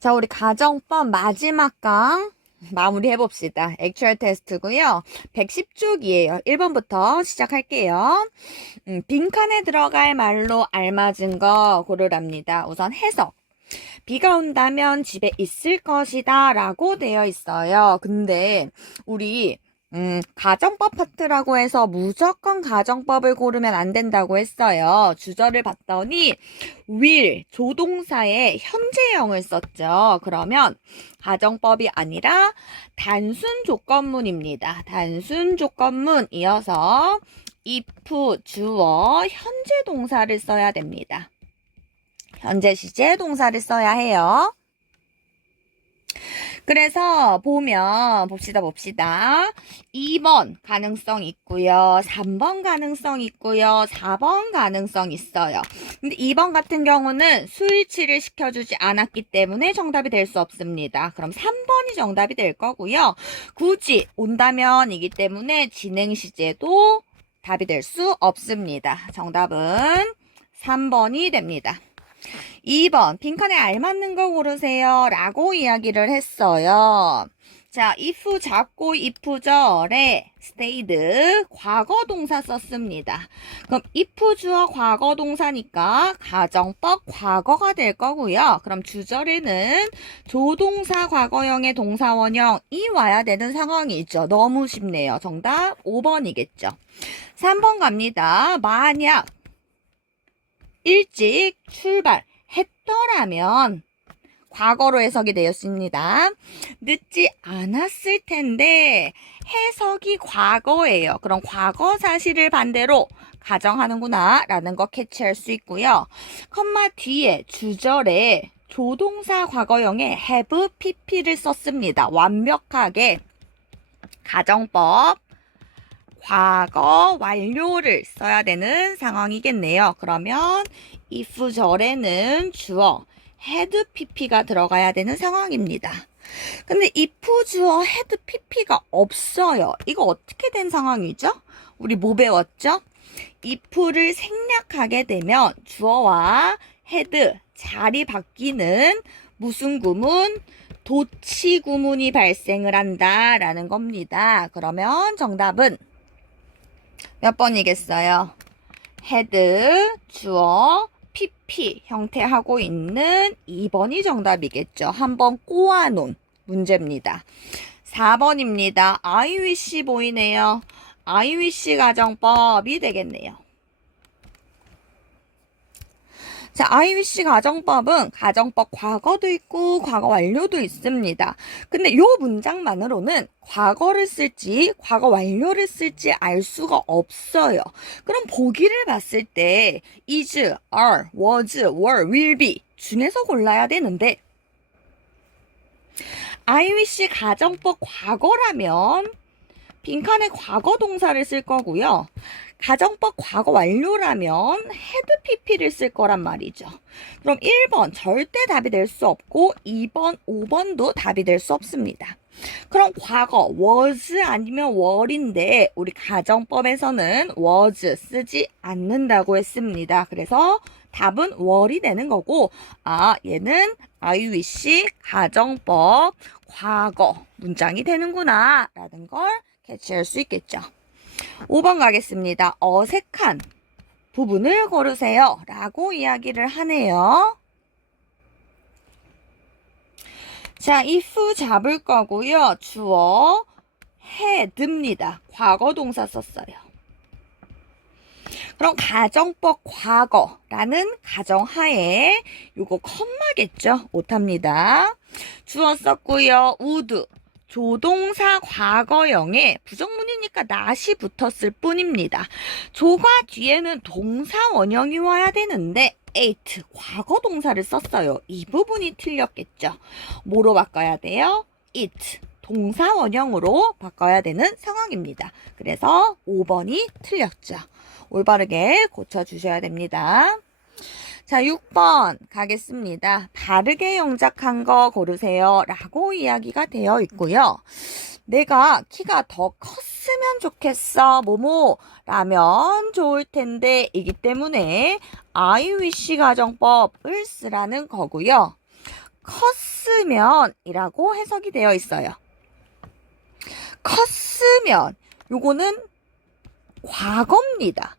자, 우리 가정법 마지막 강 마무리 해봅시다. 액츄얼 테스트고요. 110쪽이에요. 1번부터 시작할게요. 빈칸에 들어갈 말로 알맞은 거 고르랍니다. 우선 해석. 비가 온다면 집에 있을 것이다 라고 되어 있어요. 근데 우리 가정법 파트라고 해서 무조건 가정법을 고르면 안 된다고 했어요. 주절을 봤더니 will, 조동사의 현재형을 썼죠. 그러면 가정법이 아니라 단순 조건문입니다. 단순 조건문 이어서 if, 주어, 현재 동사를 써야 됩니다. 현재 시제 동사를 써야 해요. 그래서 봅시다. 2번 가능성 있고요. 3번 가능성 있고요. 4번 가능성 있어요. 근데 2번 같은 경우는 수일치를 시켜주지 않았기 때문에 정답이 될 수 없습니다. 그럼 3번이 정답이 될 거고요. 굳이 온다면이기 때문에 진행시제도 답이 될 수 없습니다. 정답은 3번이 됩니다. 2번 빈칸에 알맞는 거 고르세요 라고 이야기를 했어요. 자, if 잡고 if절에 stayed 과거 동사 썼습니다. 그럼 if 주어 과거 동사니까 가정법 과거가 될 거고요. 그럼 주절에는 조동사 과거형의 동사원형이 와야 되는 상황이 있죠. 너무 쉽네요. 정답 5번이겠죠. 3번 갑니다. 만약 일찍 출발했더라면 과거로 해석이 되었습니다. 늦지 않았을 텐데 해석이 과거예요. 그럼 과거 사실을 반대로 가정하는구나 라는 거 캐치할 수 있고요. 컴마 뒤에 주절에 조동사 과거형의 have pp를 썼습니다. 완벽하게 가정법 과거 완료를 써야 되는 상황이겠네요. 그러면 if 절에는 주어 had pp가 들어가야 되는 상황입니다. 근데 if 주어 had pp가 없어요. 이거 어떻게 된 상황이죠? 우리 뭐 배웠죠? if를 생략하게 되면 주어와 had 자리 바뀌는 무슨 구문? 도치 구문이 발생을 한다라는 겁니다. 그러면 정답은 몇 번이겠어요? had, 주어, pp 형태하고 있는 2번이 정답이겠죠. 한번 꼬아놓은 문제입니다. 4번입니다. I wish 보이네요. I wish 가정법이 되겠네요. 자, I wish 가정법은 가정법 과거도 있고 과거 완료도 있습니다. 근데 요 문장만으로는 과거를 쓸지 과거 완료를 쓸지 알 수가 없어요. 그럼 보기를 봤을 때 is, are, was, were, will be 중에서 골라야 되는데 I wish 가정법 과거라면 빈칸에 과거 동사를 쓸 거고요. 가정법 과거 완료라면 had pp를 쓸 거란 말이죠. 그럼 1번 절대 답이 될 수 없고 2번, 5번도 답이 될 수 없습니다. 그럼 과거 was 아니면 were인데 우리 가정법에서는 was 쓰지 않는다고 했습니다. 그래서 답은 were이 되는 거고 얘는 I wish 가정법 과거 문장이 되는구나 라는 걸 캐치할 수 있겠죠. 5번 가겠습니다. 어색한 부분을 고르세요 라고 이야기를 하네요. 자, if 잡을 거고요. 주어 had입니다. 과거 동사 썼어요. 그럼 가정법 과거라는 가정하에 요거 컴마겠죠. 오답니다. 주어 썼고요. would 조동사 과거형에 부정문이니까 not이 붙었을 뿐입니다. 조가 뒤에는 동사 원형이 와야 되는데 ate 과거 동사를 썼어요. 이 부분이 틀렸겠죠. 뭐로 바꿔야 돼요? it 동사 원형으로 바꿔야 되는 상황입니다. 그래서 5번이 틀렸죠. 올바르게 고쳐주셔야 됩니다. 자, 6번 가겠습니다. 바르게 영작한 거 고르세요 라고 이야기가 되어 있고요. 내가 키가 더 컸으면 좋겠어 뭐뭐라면 좋을 텐데 이기 때문에 I wish 가정법을 쓰라는 거고요. 컸으면이라고 해석이 되어 있어요. 컸으면 요거는 과거입니다.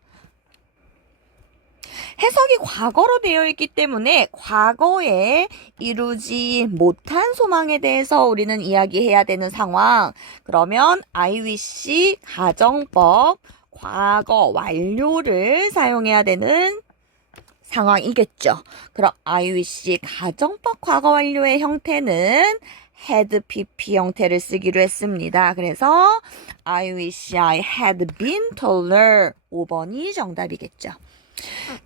해석이 과거로 되어 있기 때문에 과거에 이루지 못한 소망에 대해서 우리는 이야기해야 되는 상황. 그러면 I wish 가정법 과거 완료를 사용해야 되는 상황이겠죠. 그럼 I wish 가정법 과거 완료의 형태는 had pp 형태를 쓰기로 했습니다. 그래서 I wish I had been taller 5번이 정답이겠죠.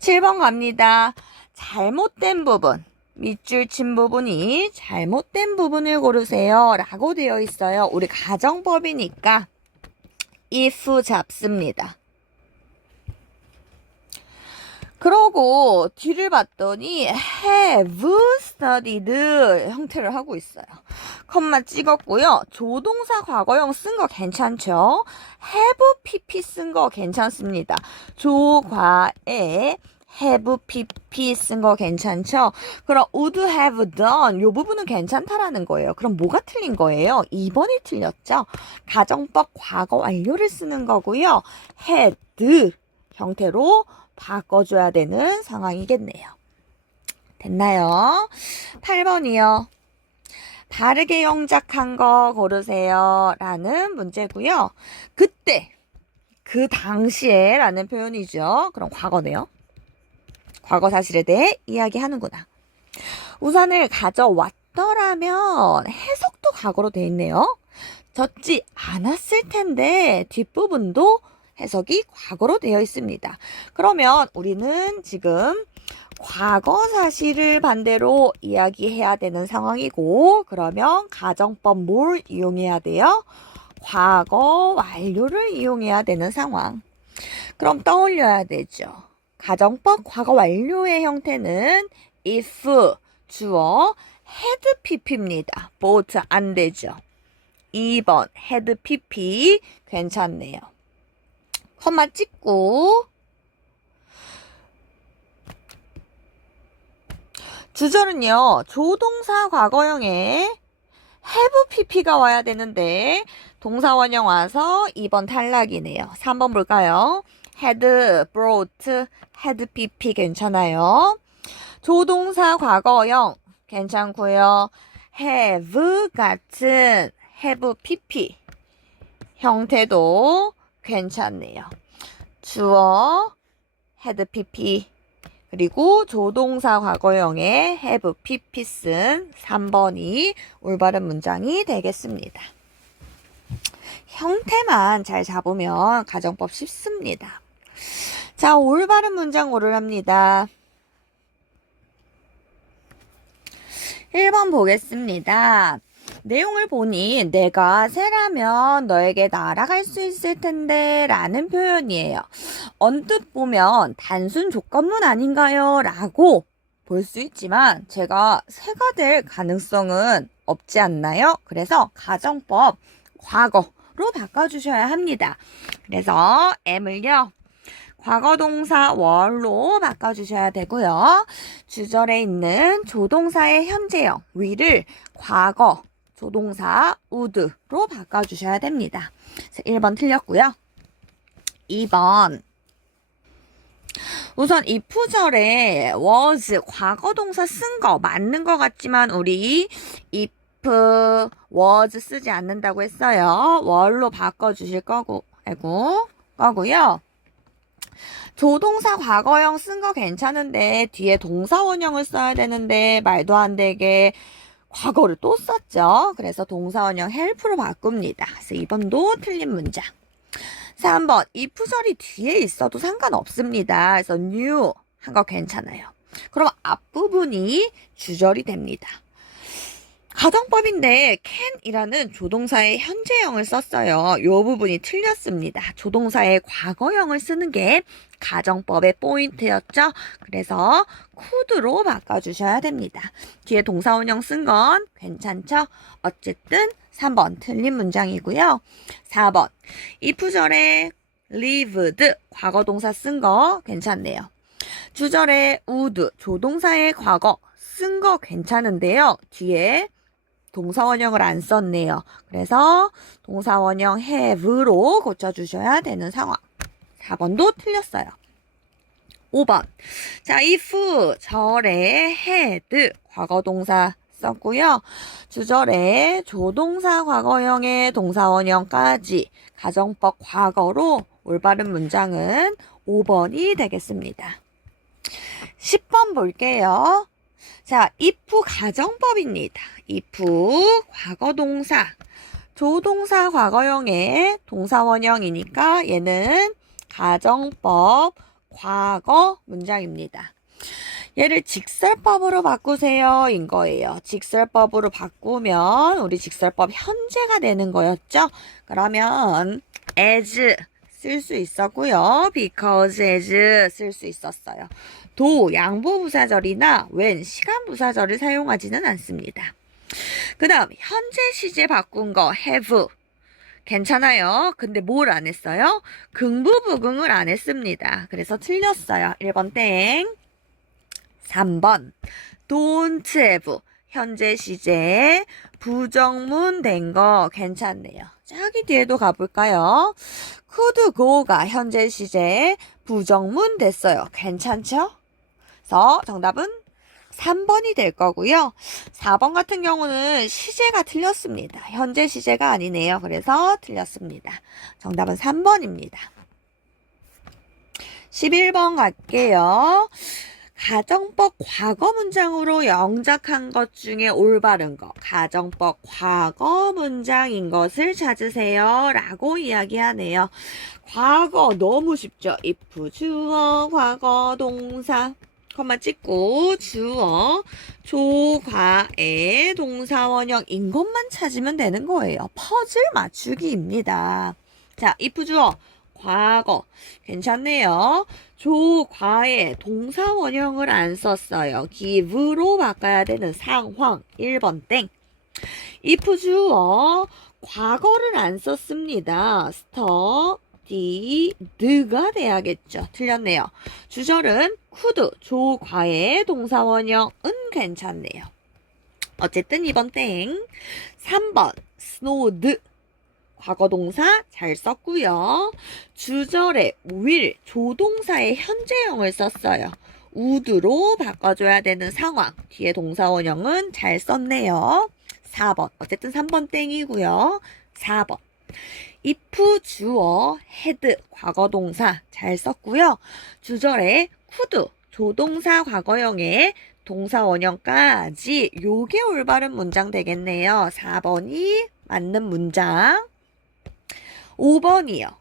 7번 갑니다. 잘못된 부분. 밑줄 친 부분이 잘못된 부분을 고르세요 라고 되어 있어요. 우리 가정법이니까 if 잡습니다. 그러고 뒤를 봤더니 have studied 형태를 하고 있어요. 컴마 찍었고요. 조동사 과거형 쓴 거 괜찮죠? have pp 쓴 거 괜찮습니다. 조과에 have pp 쓴 거 괜찮죠? 그럼 would have done 이 부분은 괜찮다라는 거예요. 그럼 뭐가 틀린 거예요? 2번이 틀렸죠? 가정법 과거 완료를 쓰는 거고요. had 형태로 바꿔줘야 되는 상황이겠네요. 됐나요? 8번이요. 다르게 영작한 거 고르세요 라는 문제고요. 그때, 그 당시에 라는 표현이죠. 그럼 과거네요. 과거 사실에 대해 이야기하는구나. 우산을 가져왔더라면 해석도 과거로 돼 있네요. 젖지 않았을 텐데 뒷부분도 해석이 과거로 되어 있습니다. 그러면 우리는 지금 과거 사실을 반대로 이야기해야 되는 상황이고, 그러면 가정법 뭘 이용해야 돼요? 과거 완료를 이용해야 되는 상황. 그럼 떠올려야 되죠. 가정법 과거 완료의 형태는 if 주어 had pp입니다. both 안 되죠. 2번 had pp 괜찮네요. 컴마 찍고 주절은요. 조동사 과거형에 have pp가 와야 되는데 동사원형 와서 2번 탈락이네요. 3번 볼까요? had brought had pp 괜찮아요. 조동사 과거형 괜찮고요. have 같은 have pp 형태도 괜찮네요. 주어 had pp 그리고 조동사 과거형의 have pp 쓴 3번이 올바른 문장이 되겠습니다. 형태만 잘 잡으면 가정법 쉽습니다. 자, 올바른 문장 고르랍니다. 1번 보겠습니다. 내용을 보니 내가 새라면 너에게 날아갈 수 있을 텐데 라는 표현이에요. 언뜻 보면 단순 조건문 아닌가요? 라고 볼 수 있지만 제가 새가 될 가능성은 없지 않나요? 그래서 가정법 과거로 바꿔주셔야 합니다. 그래서 M을요. 과거동사 월로 바꿔주셔야 되고요. 주절에 있는 조동사의 현재형 will을 과거 조동사 would로 바꿔주셔야 됩니다. 1번 틀렸고요. 2번 우선 if절에 was 과거동사 쓴 거 맞는 것 같지만 우리 if was 쓰지 않는다고 했어요. 월로 바꿔주실 거고요. 조동사 과거형 쓴 거 괜찮은데 뒤에 동사원형을 써야 되는데 말도 안 되게 과거를 또 썼죠. 그래서 동사원형 help로 바꿉니다. 그래서 2번도 틀린 문장. 3번 if절이 뒤에 있어도 상관없습니다. 그래서 new 한 거 괜찮아요. 그럼 앞부분이 주절이 됩니다. 가정법인데 can이라는 조동사의 현재형을 썼어요. 이 부분이 틀렸습니다. 조동사의 과거형을 쓰는 게 가정법의 포인트였죠. 그래서 could로 바꿔주셔야 됩니다. 뒤에 동사원형 쓴 건 괜찮죠? 어쨌든 3번 틀린 문장이고요. 4번 if절에 lived 과거동사 쓴 거 괜찮네요. 주절에 would 조동사의 과거 쓴 거 괜찮은데요. 뒤에 동사원형을 안 썼네요. 그래서 동사원형 have로 고쳐주셔야 되는 상황. 4번도 틀렸어요. 5번. 자, if 절에 had 과거동사 썼고요. 주절에 조동사 과거형의 동사원형까지 가정법 과거로 올바른 문장은 5번이 되겠습니다. 10번 볼게요. 자, if 가정법입니다. if 과거동사 조동사 과거형의 동사원형이니까 얘는 가정법 과거 문장입니다. 얘를 직설법으로 바꾸세요 인 거예요. 직설법으로 바꾸면 우리 직설법 현재가 되는 거였죠. 그러면 as 쓸 수 있었고요. because as 쓸 수 있었어요. 도 양보부사절이나 when 시간부사절을 사용하지는 않습니다. 그 다음 현재 시제 바꾼 거 have 괜찮아요. 근데 뭘 안 했어요? 긍부부긍을 안 했습니다. 그래서 틀렸어요. 1번 땡. 3번 don't have 현재 시제 부정문 된 거 괜찮네요. 저기 뒤에도 가볼까요? could go가 현재 시제 부정문 됐어요. 괜찮죠? 그래서 정답은 3번이 될 거고요. 4번 같은 경우는 시제가 틀렸습니다. 현재 시제가 아니네요. 그래서 틀렸습니다. 정답은 3번입니다. 11번 갈게요. 가정법 과거 문장으로 영작한 것 중에 올바른 거 가정법 과거 문장인 것을 찾으세요 라고 이야기하네요. 과거 너무 쉽죠. if 주어 과거 동사 컴마 찍고 주어 조과의 동사원형인 것만 찾으면 되는 거예요. 퍼즐 맞추기입니다. 자, if 주어 과거 괜찮네요. 조과의 동사원형을 안 썼어요. give로 바꿔야 되는 상황 1번 땡. if 주어 과거를 안 썼습니다. study가 돼야겠죠. 틀렸네요. 주절은 could 조과의 동사원형은 괜찮네요. 어쨌든 2번 땡. 3번 snowed 과거동사 잘 썼고요. 주절에 will 조동사의 현재형을 썼어요. would로 바꿔줘야 되는 상황. 뒤에 동사원형은 잘 썼네요. 4번. 어쨌든 3번 땡이고요. 4번. if 주어 had 과거동사 잘 썼고요. 주절에 could 조동사 과거형의 동사원형까지 요게 올바른 문장 되겠네요. 4번이 맞는 문장. 5번이요.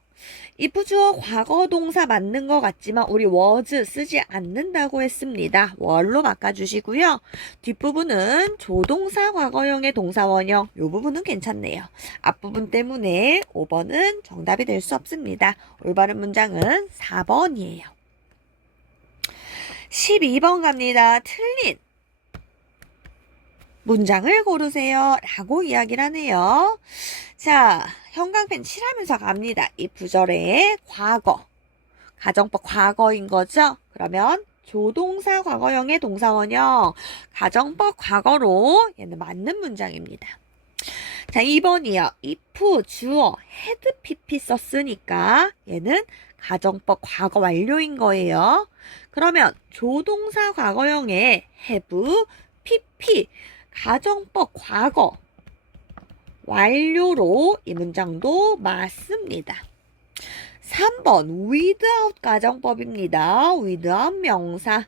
if 주어 과거 동사 맞는 것 같지만 우리 was 쓰지 않는다고 했습니다. were로 바꿔주시고요. 뒷부분은 조동사 과거형의 동사원형 이 부분은 괜찮네요. 앞부분 때문에 5번은 정답이 될 수 없습니다. 올바른 문장은 4번이에요. 12번 갑니다. 틀린 문장을 고르세요 라고 이야기를 하네요. 자, 형광펜 칠하면서 갑니다. 이 부절의 과거 가정법 과거인 거죠. 그러면 조동사 과거형의 동사원형 가정법 과거로 얘는 맞는 문장입니다. 자, 2번이요. if 주어 had pp 썼으니까 얘는 가정법 과거 완료인 거예요. 그러면 조동사 과거형의 have pp 가정법 과거 완료로 이 문장도 맞습니다. 3번 without 가정법입니다. without 명사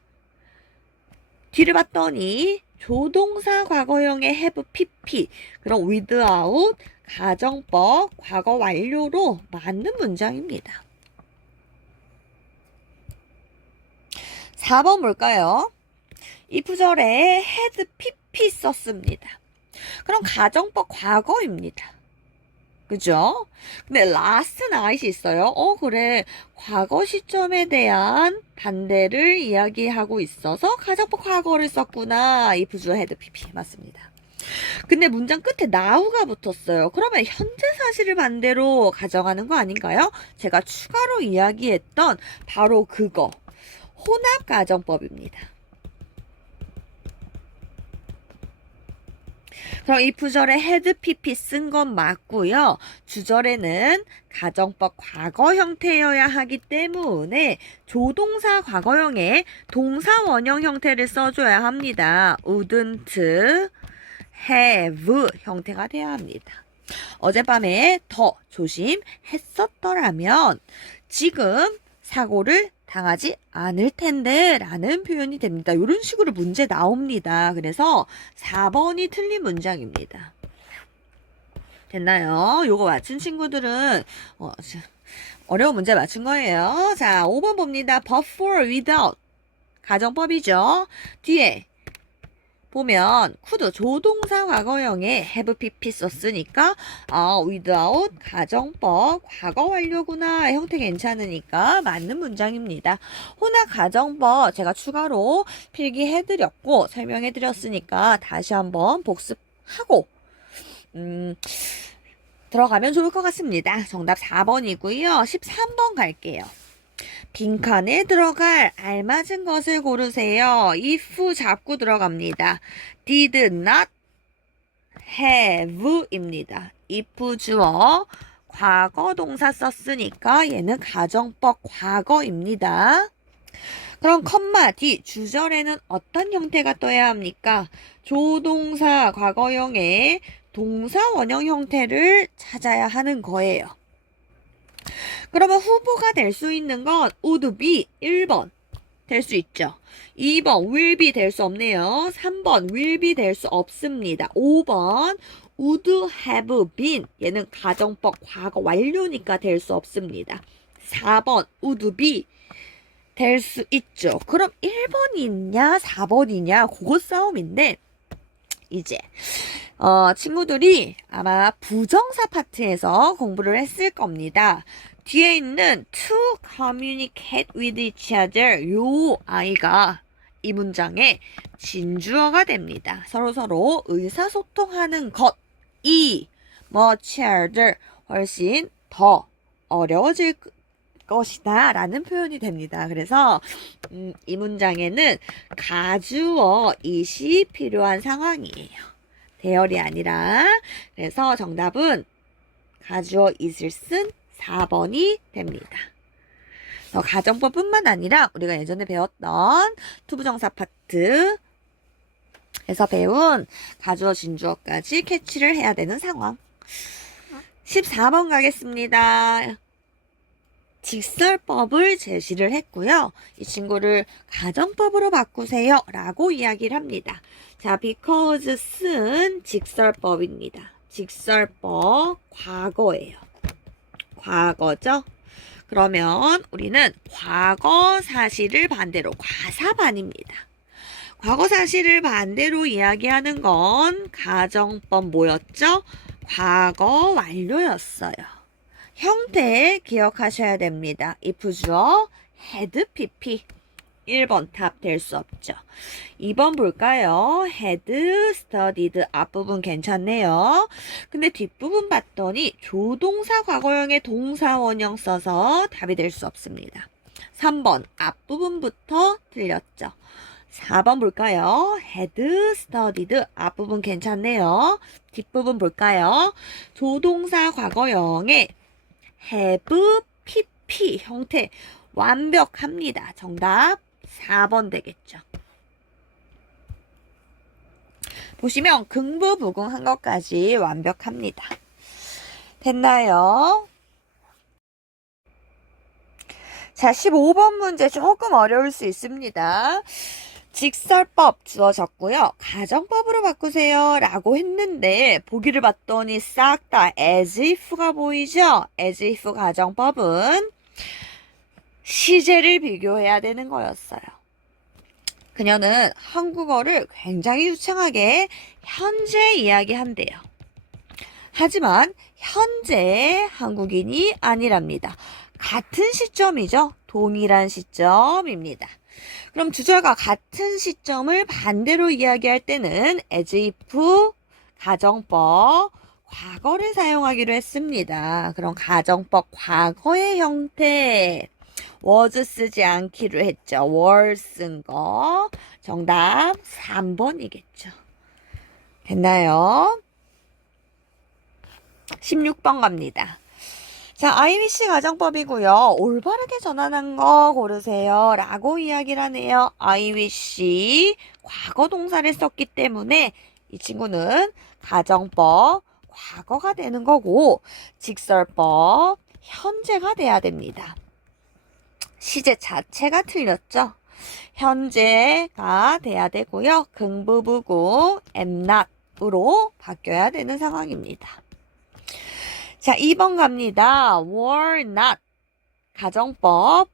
뒤를 봤더니 조동사 과거형의 have pp 그럼 without 가정법 과거 완료로 맞는 문장입니다. 4번 뭘까요? 이 부절에 had pp 썼습니다. 그럼 가정법 과거입니다. 그죠? 근데 last night이 있어요. 그래. 과거 시점에 대한 반대를 이야기하고 있어서 가정법 과거를 썼구나. 이 부절 had pp 맞습니다. 근데 문장 끝에 now가 붙었어요. 그러면 현재 사실을 반대로 가정하는 거 아닌가요? 제가 추가로 이야기했던 바로 그거. 혼합 가정법입니다. 그럼 이 부절에 had pp 쓴 건 맞고요. 주절에는 가정법 과거 형태여야 하기 때문에 조동사 과거형의 동사 원형 형태를 써줘야 합니다. wouldn't have 형태가 돼야 합니다. 어젯밤에 더 조심했었더라면 지금 사고를 당하지 않을 텐데 라는 표현이 됩니다. 이런 식으로 문제 나옵니다. 그래서 4번이 틀린 문장입니다. 됐나요? 요거 맞춘 친구들은 어려운 문제 맞춘 거예요. 자, 5번 봅니다. but for, without 가정법이죠. 뒤에 보면 could 조동사 과거형에 have pp 썼으니까 without 가정법 과거 완료구나 형태 괜찮으니까 맞는 문장입니다. 혼합 가정법 제가 추가로 필기해드렸고 설명해드렸으니까 다시 한번 복습하고 들어가면 좋을 것 같습니다. 정답 4번이고요. 13번 갈게요. 빈칸에 들어갈 알맞은 것을 고르세요. if 잡고 들어갑니다. did not have 입니다. if 주어 과거 동사 썼으니까 얘는 가정법 과거입니다. 그럼 컴마 뒤 주절에는 어떤 형태가 떠야 합니까? 조동사 과거형의 동사 원형 형태를 찾아야 하는 거예요. 그러면 후보가 될 수 있는 건 would be 1번 될 수 있죠. 2번 will be 될 수 없네요. 3번 will be 될 수 없습니다. 5번 would have been 얘는 가정법 과거 완료니까 될 수 없습니다. 4번 would be 될 수 있죠. 그럼 1번이냐 4번이냐 그거 싸움인데 이제 친구들이 아마 부정사 파트에서 공부를 했을 겁니다. 뒤에 있는 to communicate with each other 요 아이가 이 문장의 진주어가 됩니다. 서로 의사소통하는 것이 much harder 훨씬 더 어려워질 것이다 라는 표현이 됩니다. 그래서 이 문장에는 가주어 it이 필요한 상황이에요. 대열이 아니라. 그래서 정답은 가주어 it을 쓴 4번이 됩니다. 가정법뿐만 아니라 우리가 예전에 배웠던 투부정사 파트에서 배운 가주어 진주어까지 캐치를 해야 되는 상황. 14번 가겠습니다. 직설법을 제시를 했고요. 이 친구를 가정법으로 바꾸세요 라고 이야기를 합니다. 자, because 쓴 직설법입니다. 직설법 과거예요. 과거죠? 그러면 우리는 과거 사실을 반대로 과사반입니다. 과거 사실을 반대로 이야기하는 건 가정법 뭐였죠? 과거 완료였어요. 형태 기억하셔야 됩니다. if 주어 had pp 1번 답 될 수 없죠. 2번 볼까요? had studied 앞부분 괜찮네요. 근데 뒷부분 봤더니 조동사 과거형의 동사 원형 써서 답이 될 수 없습니다. 3번 앞부분부터 틀렸죠. 4번 볼까요? had studied 앞부분 괜찮네요. 뒷부분 볼까요? 조동사 과거형의 have pp 형태 완벽합니다. 정답 4번 되겠죠. 보시면 긍부부궁한 것까지 완벽합니다. 됐나요? 자, 15번 문제 조금 어려울 수 있습니다. 직설법 주어졌고요. 가정법으로 바꾸세요 라고 했는데 보기를 봤더니 싹 다 as if가 보이죠? as if 가정법은 시제를 비교해야 되는 거였어요. 그녀는 한국어를 굉장히 유창하게 현재 이야기한대요. 하지만 현재 한국인이 아니랍니다. 같은 시점이죠. 동일한 시점입니다. 그럼 주절과 같은 시점을 반대로 이야기할 때는 as if 가정법 과거를 사용하기로 했습니다. 그럼 가정법 과거의 형태 was 쓰지 않기로 했죠. were 쓴 거 정답 3번이겠죠. 됐나요? 16번 갑니다. 자, IWC 가정법이고요. 올바르게 전환한 거 고르세요. 라고 이야기를 하네요. IWC 과거 동사를 썼기 때문에 이 친구는 가정법 과거가 되는 거고 직설법 현재가 돼야 됩니다. 시제 자체가 틀렸죠? 현재가 돼야 되고요. 긍부부구 am not으로 바뀌어야 되는 상황입니다. 자, 2번 갑니다. were not 가정법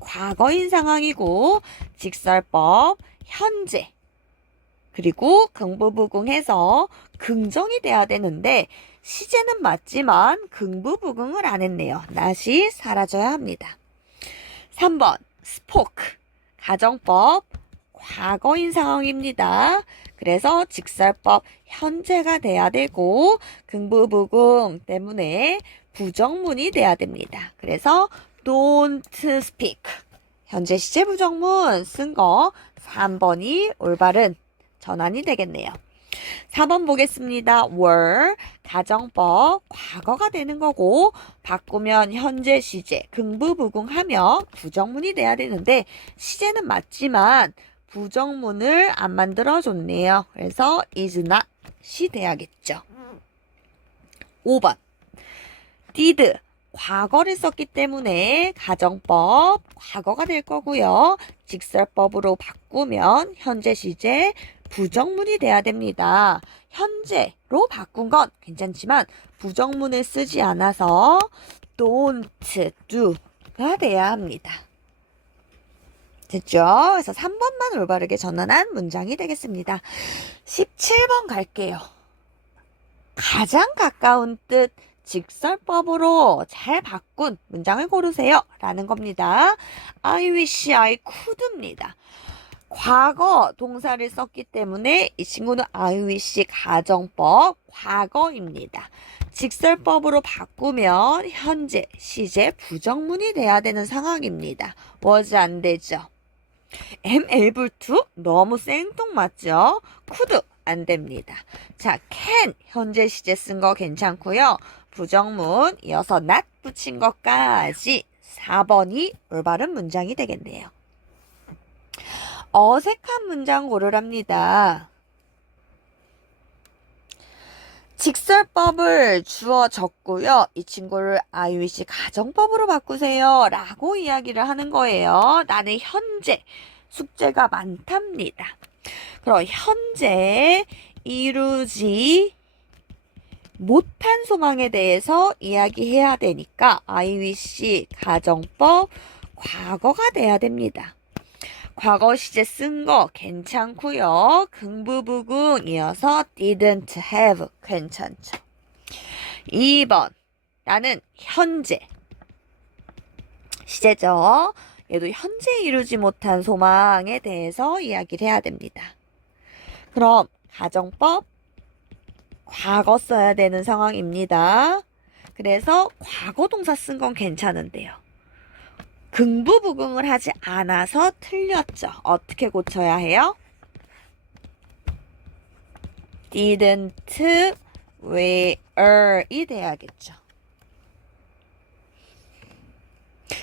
과거인 상황이고 직설법 현재 그리고 긍부부궁해서 긍정이 돼야 되는데 시제는 맞지만 긍부부궁을 안 했네요. not이 사라져야 합니다. 3번 spoke 가정법 과거인 상황입니다. 그래서 직설법 현재가 돼야 되고 긍부부궁 때문에 부정문이 돼야 됩니다. 그래서 don't speak 현재 시제 부정문 쓴 거 3번이 올바른 전환이 되겠네요. 4번 보겠습니다. were 가정법 과거가 되는 거고 바꾸면 현재 시제 긍부부궁하며 부정문이 돼야 되는데 시제는 맞지만 부정문을 안 만들어줬네요. 그래서 is not이 돼야겠죠. 5번 did 과거를 썼기 때문에 가정법 과거가 될 거고요. 직설법으로 바꾸면 현재 시제 부정문이 돼야 됩니다. 현재로 바꾼 건 괜찮지만 부정문을 쓰지 않아서 don't do가 돼야 합니다. 됐죠? 그래서 3번만 올바르게 전환한 문장이 되겠습니다. 17번 갈게요. 가장 가까운 뜻 직설법으로 잘 바꾼 문장을 고르세요. 라는 겁니다. I wish I could입니다. 과거 동사를 썼기 때문에 이 친구는 I wish 가정법 과거입니다. 직설법으로 바꾸면 현재 시제 부정문이 돼야 되는 상황입니다. was 안 되죠. am able to 너무 생뚱맞죠. could 안 됩니다. 자, can 현재 시제 쓴 거 괜찮고요. 부정문 이어서 not 붙인 것까지 4번이 올바른 문장이 되겠네요. 어색한 문장 고르랍니다. 직설법을 주어 적고요. 이 친구를 I wish 가정법으로 바꾸세요. 라고 이야기를 하는 거예요. 나는 현재 숙제가 많답니다. 그럼 현재 이루지 못한 소망에 대해서 이야기해야 되니까 I wish 가정법 과거가 돼야 됩니다. 과거 시제 쓴 거 괜찮고요. 긍부부궁 이어서 didn't have 괜찮죠. 2번 나는 현재 시제죠. 얘도 현재 이루지 못한 소망에 대해서 이야기를 해야 됩니다. 그럼 가정법 과거 써야 되는 상황입니다. 그래서 과거 동사 쓴 건 괜찮은데요. 긍부부궁을 하지 않아서 틀렸죠. 어떻게 고쳐야 해요? didn't wear이 돼야겠죠.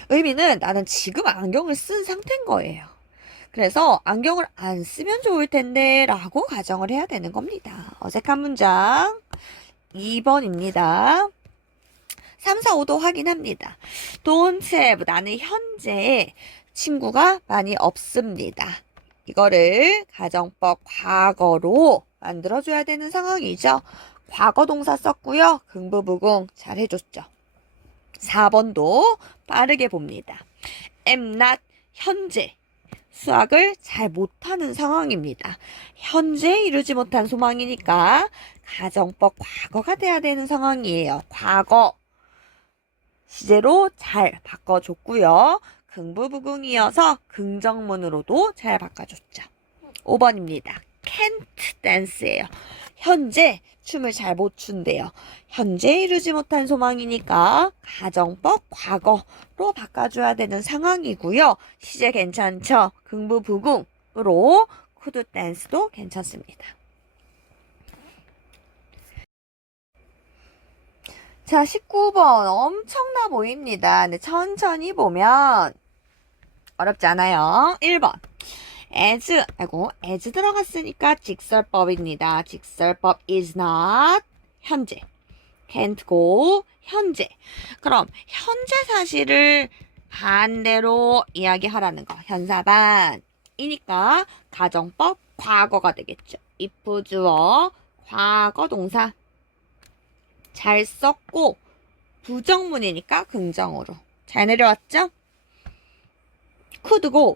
의미는 나는 지금 안경을 쓴 상태인 거예요. 그래서 안경을 안 쓰면 좋을 텐데 라고 가정을 해야 되는 겁니다. 어색한 문장 2번입니다. 3, 4, 5도 확인합니다. don't have 나는 현재 친구가 많이 없습니다. 이거를 가정법 과거로 만들어줘야 되는 상황이죠. 과거 동사 썼고요. 긍부부궁 잘 해줬죠. 4번도 빠르게 봅니다. am not 현재 수학을 잘 못하는 상황입니다. 현재 이루지 못한 소망이니까 가정법 과거가 돼야 되는 상황이에요. 과거 시제로 잘 바꿔줬고요. 긍부부궁이어서 긍정문으로도 잘 바꿔줬죠. 5번입니다. can't dance예요. 현재 춤을 잘 못 춘대요. 현재 이루지 못한 소망이니까 가정법 과거로 바꿔줘야 되는 상황이고요. 시제 괜찮죠? 긍부부궁으로 could dance도 괜찮습니다. 자, 19번 엄청나 보입니다. 근데 천천히 보면 어렵지 않아요. 1번. as 들어갔으니까 직설법입니다. 직설법 is not 현재. can't go 현재. 그럼 현재 사실을 반대로 이야기하라는 거. 현사반이니까 가정법 과거가 되겠죠. if 주어 과거 동사 잘 썼고 부정문이니까 긍정으로 잘 내려왔죠? could go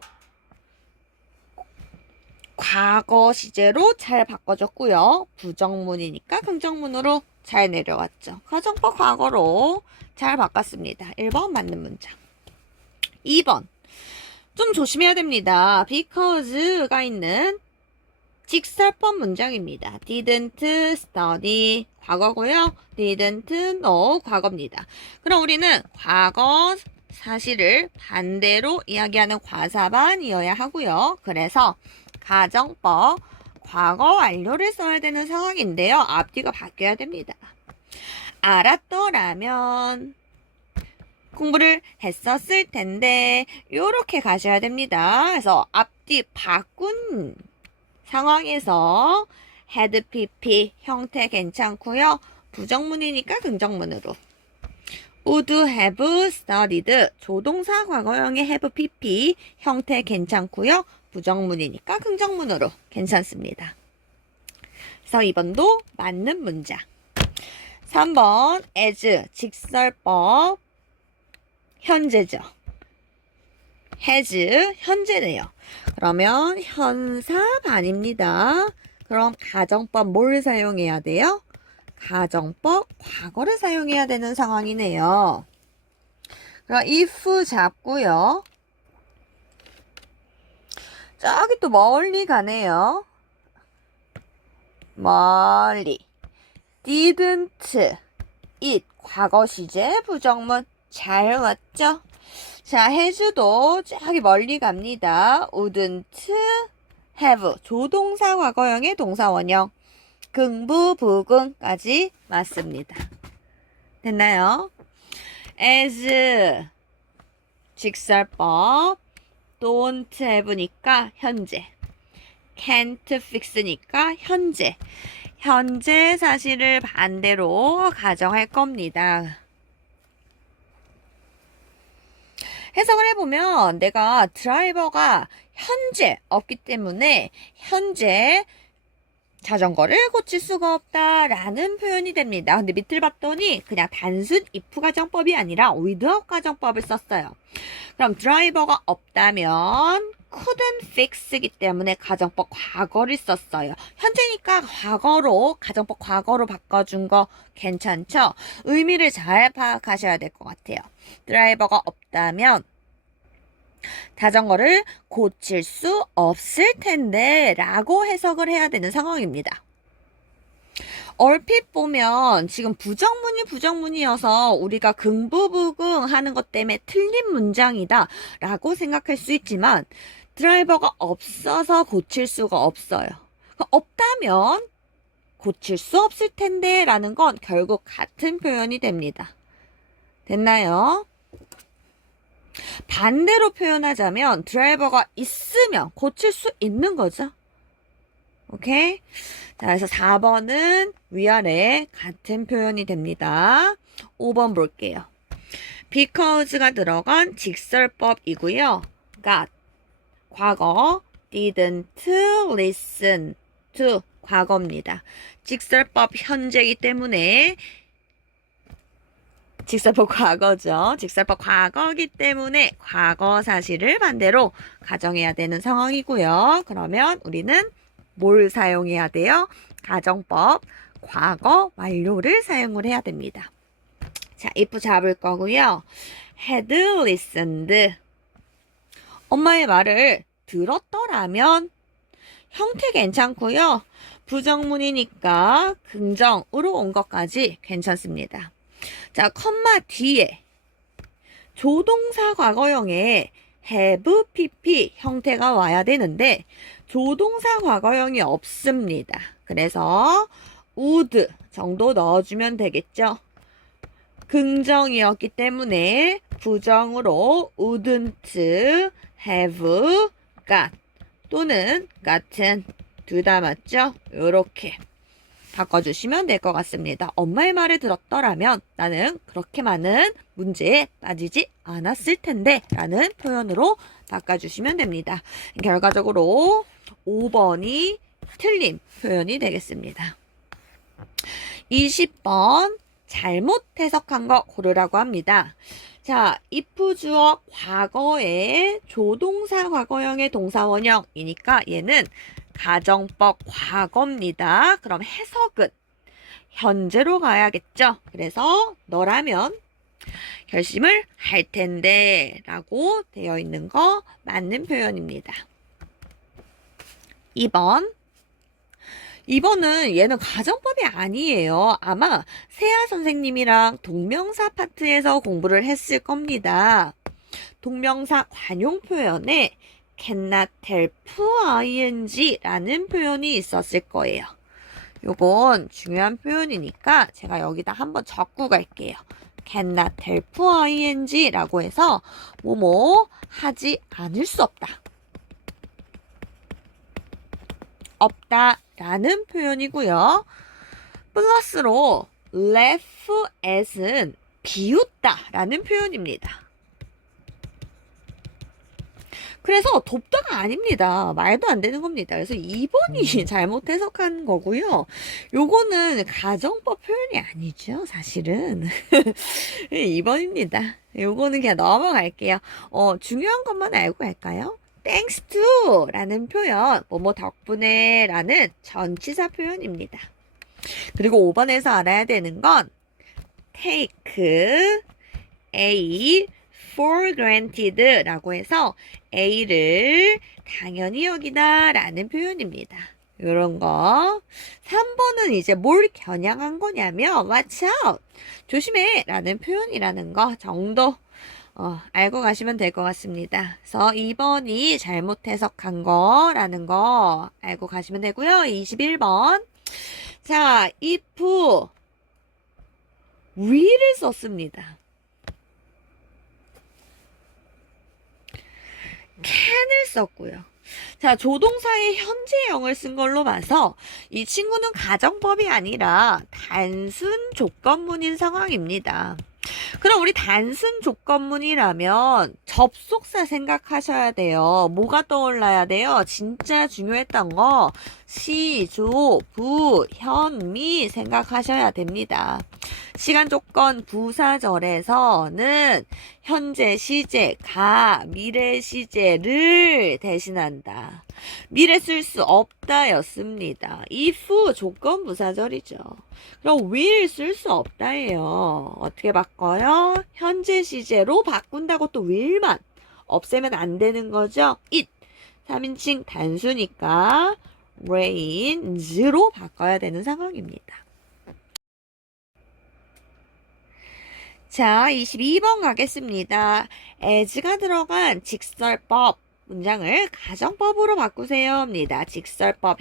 과거 시제로 잘 바꿔줬고요. 부정문이니까 긍정문으로 잘 내려왔죠. 가정법 과거로 잘 바꿨습니다. 1번 맞는 문장. 2번 좀 조심해야 됩니다. because가 있는 직설법 문장입니다. didn't study 과거고요. didn't know 과거입니다. 그럼 우리는 과거 사실을 반대로 이야기하는 과사반이어야 하고요. 그래서 가정법 과거 완료를 써야 되는 상황인데요. 앞뒤가 바뀌어야 됩니다. 알았더라면 공부를 했었을 텐데 요렇게 가셔야 됩니다. 그래서 앞뒤 바꾼 상황에서 had pp 형태 괜찮고요. 부정문이니까 긍정문으로 would have studied 조동사 과거형의 have pp 형태 괜찮고요. 부정문이니까 긍정문으로 괜찮습니다. 그래서 2번도 맞는 문장. 3번 as 직설법 현재죠. has 현재네요. 그러면 현사반입니다. 그럼 가정법 뭘 사용해야 돼요? 가정법 과거를 사용해야 되는 상황이네요. 그럼 if 잡고요. 저기 또 멀리 가네요. 멀리. didn't it 과거 시제 부정문 잘 왔죠? 자, has도 저기 멀리 갑니다. wouldn't have 조동사 과거형의 동사 원형 긍부 부근까지 맞습니다. 됐나요? as 직설법 don't have니까 현재 can't fix니까 현재 현재 사실을 반대로 가정할 겁니다. 해석을 해보면 내가 드라이버가 현재 없기 때문에 현재 자전거를 고칠 수가 없다라는 표현이 됩니다. 근데 밑을 봤더니 그냥 단순 if 가정법이 아니라 without 가정법을 썼어요. 그럼 드라이버가 없다면 couldn't fix이기 때문에 가정법 과거를 썼어요. 현재니까 과거로 가정법 과거로 바꿔준 거 괜찮죠? 의미를 잘 파악하셔야 될 것 같아요. 드라이버가 없다면 자전거를 고칠 수 없을 텐데 라고 해석을 해야 되는 상황입니다. 얼핏 보면 지금 부정문이어서 우리가 긍부부긍 하는 것 때문에 틀린 문장이다 라고 생각할 수 있지만 드라이버가 없어서 고칠 수가 없어요. 없다면 고칠 수 없을 텐데 라는 건 결국 같은 표현이 됩니다. 됐나요? 반대로 표현하자면 드라이버가 있으면 고칠 수 있는 거죠. 오케이? 자, 그래서 4번은 위아래 같은 표현이 됩니다. 5번 볼게요. because가 들어간 직설법이고요. got 과거 didn't listen to 과거입니다. 직설법 현재이기 때문에 직설법 과거죠. 직설법 과거이기 때문에 과거 사실을 반대로 가정해야 되는 상황이고요. 그러면 우리는 뭘 사용해야 돼요? 가정법 과거 완료를 사용을 해야 됩니다. 자, if 잡을 거고요. had listened 엄마의 말을 들었더라면 형태 괜찮고요. 부정문이니까 긍정으로 온 것까지 괜찮습니다. 자, 컴마 뒤에 조동사 과거형에 have, pp 형태가 와야 되는데 조동사 과거형이 없습니다. 그래서 would 정도 넣어주면 되겠죠. 긍정이었기 때문에 부정으로 wouldn't have got 또는 gotten 둘 다 맞죠? 요렇게 바꿔주시면 될 것 같습니다. 엄마의 말을 들었더라면 나는 그렇게 많은 문제에 빠지지 않았을 텐데 라는 표현으로 바꿔주시면 됩니다. 결과적으로 5번이 틀린 표현이 되겠습니다. 20번 잘못 해석한 거 고르라고 합니다. 자, if 주어 과거의 조동사 과거형의 동사원형이니까 얘는 가정법 과거입니다. 그럼 해석은 현재로 가야겠죠. 그래서 너라면 결심을 할 텐데 라고 되어 있는 거 맞는 표현입니다. 2번은 얘는 가정법이 아니에요. 아마 세아 선생님이랑 동명사 파트에서 공부를 했을 겁니다. 동명사 관용 표현에 cannot help ing라는 표현이 있었을 거예요. 요건 중요한 표현이니까 제가 여기다 한번 적고 갈게요. cannot help ing라고 해서 뭐뭐 하지 않을 수 없다. 없다 라는 표현이고요. 플러스로 left as는 비웃다 라는 표현입니다. 그래서 돕다가 아닙니다. 말도 안 되는 겁니다. 그래서 2번이 잘못 해석한 거고요. 요거는 가정법 표현이 아니죠. 사실은. 2번입니다. 요거는 그냥 넘어갈게요. 중요한 것만 알고 갈까요? thanks to 라는 표현, 뭐뭐 덕분에 라는 전치사 표현입니다. 그리고 5번에서 알아야 되는 건 take A for granted 라고 해서 A를 당연히 여기다 라는 표현입니다. 요런 거. 3번은 이제 뭘 겨냥한 거냐면 watch out, 조심해 라는 표현이라는 거 정도 알고 가시면 될 것 같습니다. 그래서 2번이 잘못 해석한 거라는 거 알고 가시면 되고요. 21번. 자, if will을 썼습니다. can을 썼고요. 자, 조동사의 현재형을 쓴 걸로 봐서 이 친구는 가정법이 아니라 단순 조건문인 상황입니다. 그럼 우리 단순 조건문이라면 접속사 생각하셔야 돼요. 뭐가 떠올라야 돼요? 진짜 중요했던 거 시, 조, 부, 현, 미 생각하셔야 됩니다. 시간 조건 부사절에서는 현재 시제, 가, 미래 시제를 대신한다. 미래 쓸 수 없다 였습니다. if 조건 부사절이죠. 그럼 will 쓸 수 없다예요. 어떻게 바꿔요? 현재 시제로 바꾼다고 또 will만 없애면 안 되는 거죠. it 3인칭 단수니까 rains로 바꿔야 되는 상황입니다. 자, 22번 가겠습니다. as가 들어간 직설법 문장을 가정법으로 바꾸세요입니다. 직설법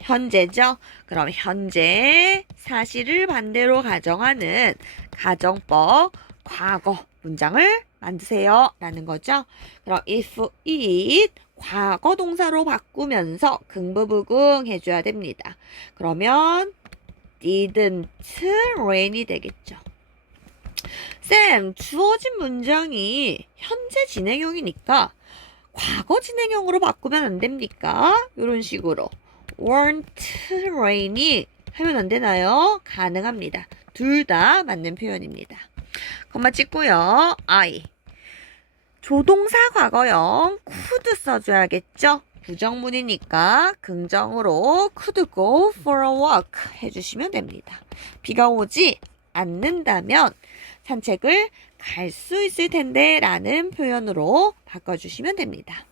현재죠? 그럼 현재 사실을 반대로 가정하는 가정법 과거 문장을 만드세요 라는 거죠. 그럼 if it 과거 동사로 바꾸면서 긍부부긍 해줘야 됩니다. 그러면 didn't rain이 되겠죠. 쌤, 주어진 문장이 현재 진행형이니까 과거 진행형으로 바꾸면 안 됩니까? 이런 식으로 weren't rainy 하면 안 되나요? 가능합니다. 둘 다 맞는 표현입니다. 콤마 찍고요. I 조동사 과거형 could 써줘야겠죠? 부정문이니까 긍정으로 could go for a walk 해주시면 됩니다. 비가 오지 않는다면 산책을 갈 수 있을 텐데 라는 표현으로 바꿔주시면 됩니다.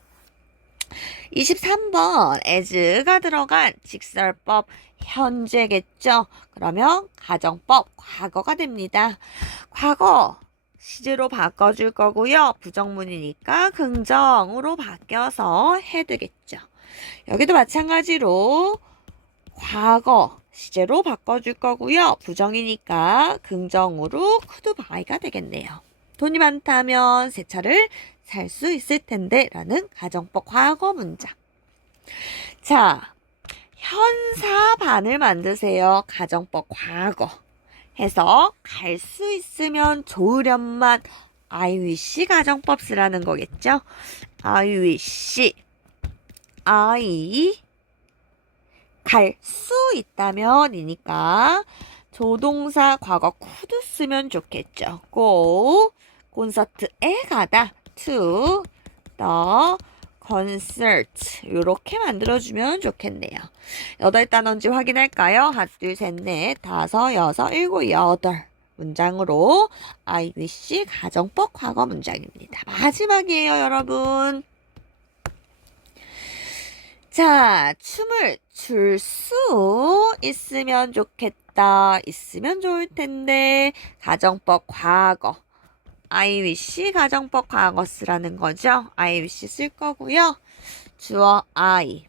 23번 as가 들어간 직설법 현재겠죠. 그러면 가정법 과거가 됩니다. 과거 시제로 바꿔줄 거고요. 부정문이니까 긍정으로 바뀌어서 해되겠죠. 여기도 마찬가지로 과거 시제로 바꿔줄 거고요. 부정이니까 긍정으로 could buy가 되겠네요. 돈이 많다면 새 차를 살 수 있을 텐데 라는 가정법 과거 문장. 자, 현사 반을 만드세요. 가정법 과거 해서 갈 수 있으면 좋으련만 I wish 가정법 쓰라는 거겠죠. I wish I 갈 수 있다면 이니까 조동사 과거 could 쓰면 좋겠죠. go 콘서트에 가다 to the concert 이렇게 만들어주면 좋겠네요. 8단어인지 확인할까요? 하나, 둘, 셋, 넷, 다섯, 여섯, 일곱, 여덟 문장으로 I wish 가정법 과거 문장입니다. 마지막이에요, 여러분. 자, 춤을 출 수 있으면 좋겠다. 있으면 좋을 텐데 가정법 과거 I wish 가정법 과거 쓰라는 거죠. I wish 쓸 거고요. 주어 I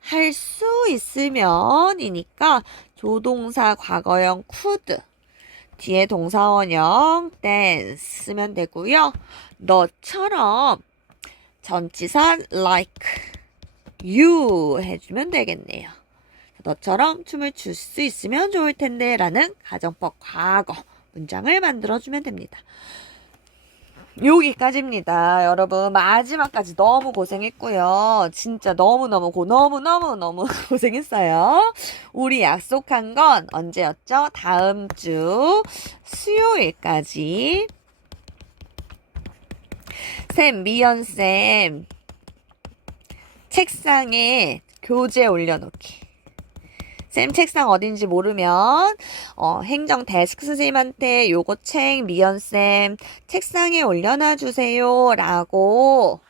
할 수 있으면 이니까 조동사 과거형 could 뒤에 동사원형 dance 쓰면 되고요. 너처럼 전치사 like you 해주면 되겠네요. 너처럼 춤을 출 수 있으면 좋을 텐데 라는 가정법 과거 문장을 만들어주면 됩니다. 여기까지입니다. 여러분 마지막까지 너무 고생했고요. 진짜 너무너무 고생했어요. 우리 약속한 건 언제였죠? 다음 주 수요일까지. 미연쌤 책상에 교재 올려놓기. 쌤 책상 어딘지 모르면 행정 데스크 선생님한테 요거 책 미연쌤 책상에 올려놔 주세요 라고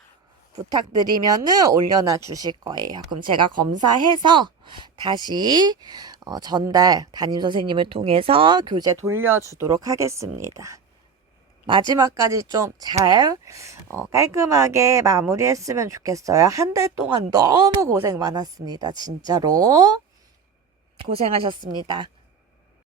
부탁드리면은 올려놔 주실 거예요. 그럼 제가 검사해서 다시 전달 담임 선생님을 통해서 교재 돌려주도록 하겠습니다. 마지막까지 좀 잘 깔끔하게 마무리했으면 좋겠어요. 한 달 동안 너무 고생 많았습니다. 진짜로 고생하셨습니다.